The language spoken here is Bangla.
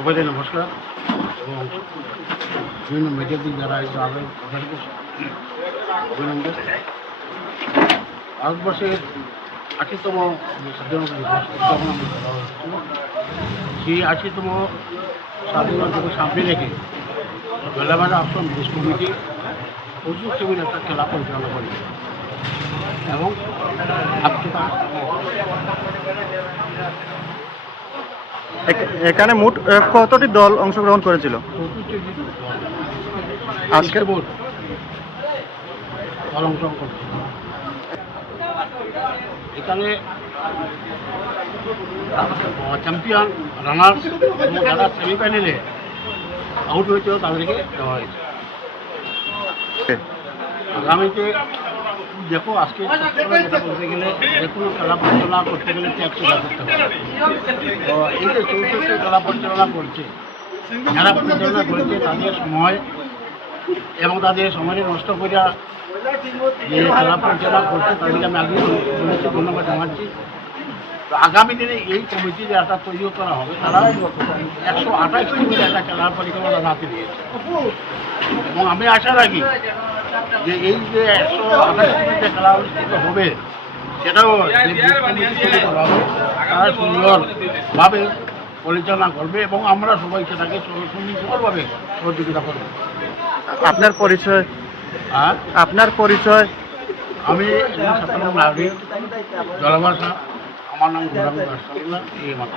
সবাইকে নমস্কার এবং বিভিন্ন মিডিয়াতে যারা এই তাদের তাদেরকে অভিনন্দন। ভারতবর্ষের ৮০তম স্বাধীনতা দিবস উদযাপন আমরা করা হচ্ছিল। সেই ৮০তম স্বাধীনতাকে সামনে রেখে বেলামেলা আশ্রম ব্রিজ কমিটি প্রচুর টেবিল একটা খেলা পরিচালনা করে এবং আজকে এখানে মোট কতটি দল অংশগ্রহণ করেছিল? আজকে দল অংশগ্রহণ করছে। এখানে চ্যাম্পিয়ন, রানার্স এবং যারা সেমিফাইনালে আউট হয়েছিল তাদেরকে দেওয়া হয়েছে। আগামীতে দেখো, আজকে যেটা বলতে গেলে যে কোনো খেলা পরিচালনা করতে গেলে ট্যাক্স করতে হবে। তো এই যে চৌষট্টি খেলা পরিচালনা করছে, যারা পরিচালনা করেছে তাদের সময় এবং তাদের সময়কে নষ্ট করে যে খেলা পরিচালনা করছে তাদেরকে আমি আগে বলেছি, ধন্যবাদ জানাচ্ছি। তো আগামী দিনে এই কমিটি যে একটা তৈরি করা হবে, তারা ১২৮টি মিলে একটা খেলার পরিকল্পনা রাখতে দিয়েছে এবং আমি আশা রাখি যে এই যে ১২৮টি খেলা অনুষ্ঠিত হবে সেটাও করা হবে, তারা সুন্দরভাবে পরিচালনা করবে এবং আমরা সবাই সেটাকে সুন্দরভাবে সহযোগিতা করব। আপনার পরিচয়? আপনার পরিচয়? আমি একজন সাধারণ নাগরিক, জলভাষা, আমার নাম গোলাম দাস, এই মাত্র।